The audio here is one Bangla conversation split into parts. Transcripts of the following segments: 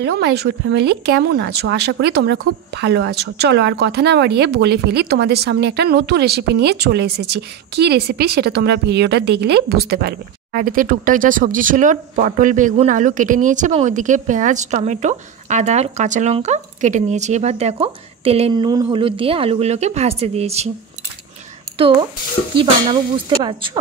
হ্যালো মাই সুইট ফ্যামিলি, কেমন আছো? আশা করি তোমরা খুব ভালো আছো। চলো আর কথা না বাড়িয়ে বলে ফেলি, তোমাদের সামনে একটা নতুন রেসিপি নিয়ে চলে এসেছি। কী রেসিপি সেটা তোমরা ভিডিওটা দেখলেই বুঝতে পারবে। বাড়িতে টুকটাক যা সবজি ছিল, পটল, বেগুন, আলু কেটে নিয়েছি এবং ওইদিকে পেঁয়াজ, টমেটো, আদা, কাঁচা লঙ্কা কেটে নিয়েছি। এবার দেখো, তেলে নুন হলুদ দিয়ে আলুগুলোকে ভাজতে দিয়েছি। তো কি বানাবো বুঝতে পারছো?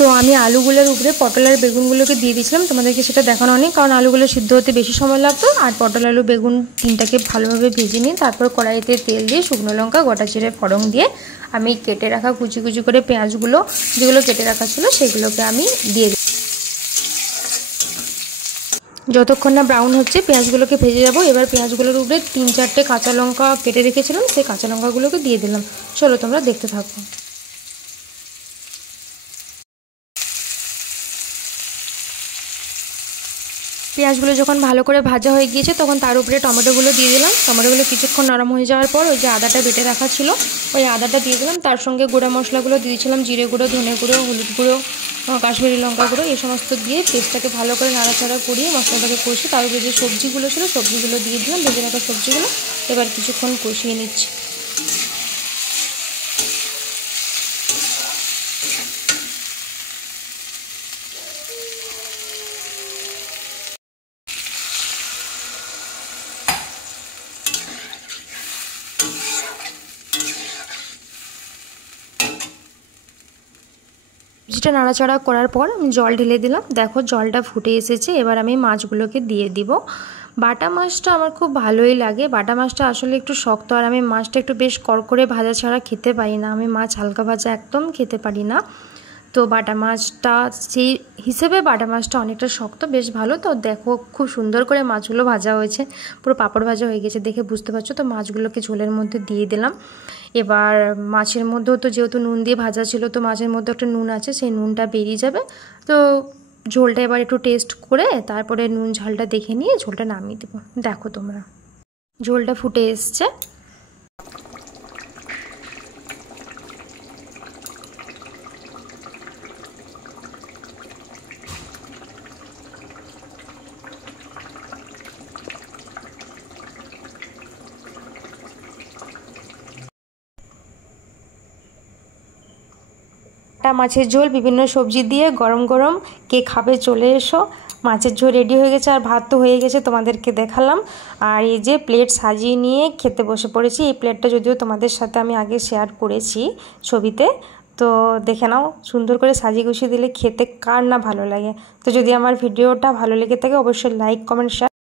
তো আমি আলুগুলোর উপরে পটল আর বেগুনগুলোকে দিয়ে দিয়েছিলাম, তোমাদেরকে সেটা দেখানো নেই কারণ আলুগুলো সিদ্ধ হতে বেশি সময় লাগতো। আর পটল, আলু, বেগুন তিনটাকে ভালোভাবে ভেজে নিয়ে তারপর কড়াইতে তেল দিয়ে শুকনো লঙ্কা, গোটা জিরে ফোড়ন দিয়ে আমি কেটে রাখা কুচি কুচি করে পেঁয়াজগুলো যেগুলো কেটে রাখা ছিল সেগুলোকে আমি দিয়ে দিই। যতক্ষণ না ব্রাউন হচ্ছে পেঁয়াজগুলোকে ভেজে যাবো। এবার পেঁয়াজগুলোর উপরে 3-4টে কাঁচা লঙ্কা কেটে রেখেছিলাম, সেই কাঁচা লঙ্কাগুলোকে দিয়ে দিলাম। চলো তোমরা দেখতে থাকো। পেঁয়াজগুলো যখন ভালো করে ভাজা হয়ে গিয়েছে তখন তার উপরে টমেটোগুলো দিয়ে দিলাম। টমেটোগুলো কিছুক্ষণ নরম হয়ে যাওয়ার পর ওই যে আদাটা বেটে রাখা ছিল ওই আদাটা দিয়ে দিলাম। তার সঙ্গে গুঁড়া মশলাগুলো দিয়ে দিয়েছিলাম, জিরে গুঁড়ো, ধনে গুঁড়ো, হলুদ গুঁড়ো, কাশ্মীরি লঙ্কা গুঁড়ো, এই সমস্ত দিয়ে পেস্টটাকে ভালো করে নাড়াচাড়া করিয়ে মশলাটাকে কষি। তার উপরে যে সবজিগুলো ছিল সবজিগুলো দিয়ে দিলাম, ভেজে রাখা সবজিগুলো। এবার কিছুক্ষণ কষিয়ে নিচ্ছি। সবজিটা নাড়াচাড়া করার পর আমি জল ঢেলে দিলাম। দেখো জলটা ফুটে এসেছে। এবার আমি মাছগুলোকে দিয়ে দিব। বাটা মাছটা আমার খুব ভালোই লাগে। বাটা মাছটা আসলে একটু শক্ত, আর আমি মাছটা একটু বেশ কড়কড়ে ভাজা ছাড়া খেতে পারি না। আমি মাছ হালকা ভাজা একদম খেতে পারি না। তো বাটা মাছটা সেই হিসেবে বাটা মাছটা অনেকটা শক্ত, বেশ ভালো। তো দেখো খুব সুন্দর করে মাছগুলো ভাজা হয়েছে, পুরো পাঁপড় ভাজা হয়ে গেছে দেখে বুঝতে পারছো। তো মাছগুলোকে ঝোলের মধ্যে দিয়ে দিলাম। এবার মাছের মধ্যেও তো যেহেতু নুন দিয়ে ভাজা ছিল, তো মাছের মধ্যে একটা নুন আছে, সেই নুনটা বেরিয়ে যাবে। তো ঝোলটা এবার একটু টেস্ট করে তারপরে নুন ঝালটা দেখে নিয়ে ঝোলটা নামিয়ে দেবো। দেখো তোমরা ঝোলটা ফুটে এসছে। মাছের ঝোল বিভিন্ন সবজি দিয়ে গরম গরম কে খাবে চলে এসো। মাছের ঝোল রেডি হয়ে গেছে, আর ভাত তো হয়ে গেছে, তোমাদেরকে দেখালাম। আর এই যে প্লেট সাজিয়ে নিয়ে খেতে বসে পড়েছি। এই প্লেটটা যদিও তোমাদের সাথে আমি আগে শেয়ার করেছি ছবিতে, তো দেখে নাও। সুন্দর করে সাজিয়ে গুছিয়ে দিলে খেতে কার না ভালো লাগে। তো যদি আমার ভিডিওটা ভালো লেগে থাকে অবশ্যই লাইক, কমেন্ট, শেয়ার